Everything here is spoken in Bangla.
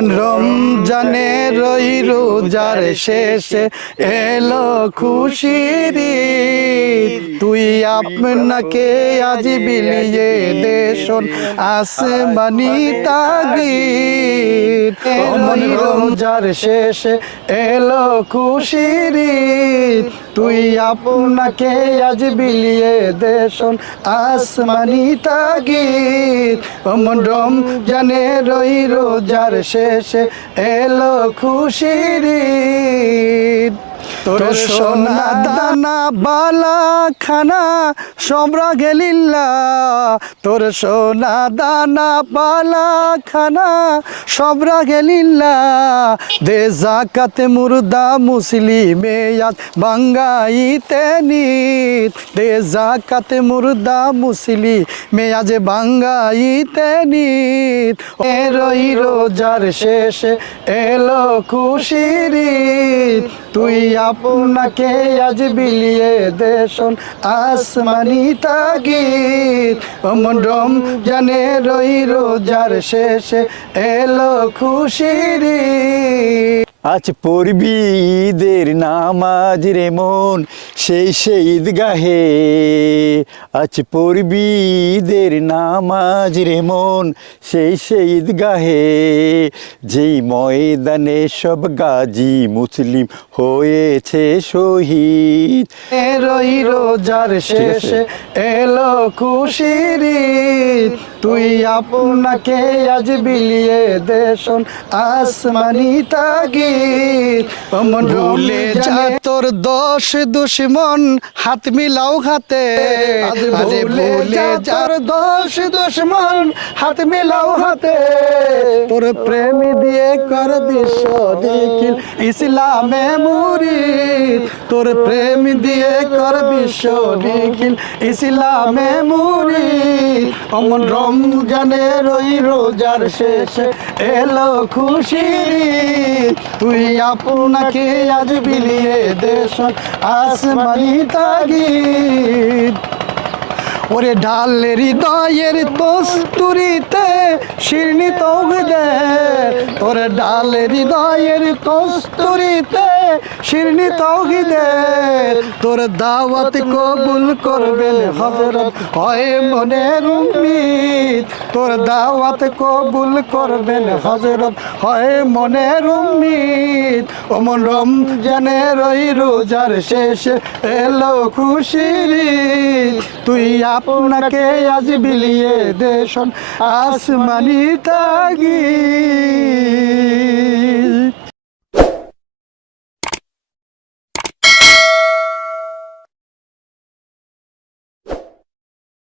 রমজানে রই রোজার শেষে এলো খুশিরি। তুই আপনাকে আজ বিলিয়ে দেশন আসমানি তাগিদ। মন রমজার শেষে এলো খুশির তুই আপনাকে আজ বিলিয়ে দেশন আসমানি তাগিদ। মন রমজানে রই রোজার শেষে এলো খুশির। তোর সোনা দানা বালা খানা সমরা গেলিল্লা তোর সোনা দানা বালা খানা সমরা গেলিল্লা দে জাকাতে মুর্দা মুসলিমে আজ বাঙ্গাইতে নিত। দে জাকাতে মুর্দা মুসলিমে আজ বাঙ্গাইতে নিত। এ রই রোজার শেষে এলো খুশির। তুই আপনাকে আজ বিলিয়ে দেশন আসমানি তাগিদ অমন রম জানে রই রোজার শেষে এলো খুশির। আজ পড়বি ঈদের নামাজ রে মন, সেই সেই ঈদগাহে আজ পড়বি ঈদের নামাজ রে মন, সেই সেই ঈদগাহে যেই ময়দানে সব গাজী মুসলিম হয়েছে শহীদ। রই রোজার শেষে এলো খুশির। তুই আপনাকে আজ বিলিয়ে দেশন আসমানি তাগিদ। অমন ভুলে যা তোর দোষ দুশ্মন হাত মিলাও হাতে। আজ ভুলে যা তোর দোষ দুশ্মন হাত মিলাও হাতে। তোর প্রেম দিয়ে কর বিশ্ব নিখিল ইসলামে মুরিদ। তোর প্রেম দিয়ে কর বিশ্ব নিখিল ইসলামে মুরিদ। অমন রমজানে রই রোজার শেষে এলো ঈদ। তুই আপনাকে আজ বিলিয়ে দেশ আসমানি তাগিদ ওরে ঢালের হৃদয়ের কস্তুরিতে শিরনি তৌহিদে ওরে ঢালের হৃদয়ের কস্তুরিতে শিরনি তৌহিদে তোর দাওয়াত কবুল করবেন হজরত হয় মনের উম্মিদ। তোর দাওয়াত কবুল করবেন হজরত হয় মনের উম্মিদ। ওমন রমজানের ওই রোজার শেষে এলো খুশির। তুই আপনাকে আজ বিলিয়ে দেশন আসমানি তাগি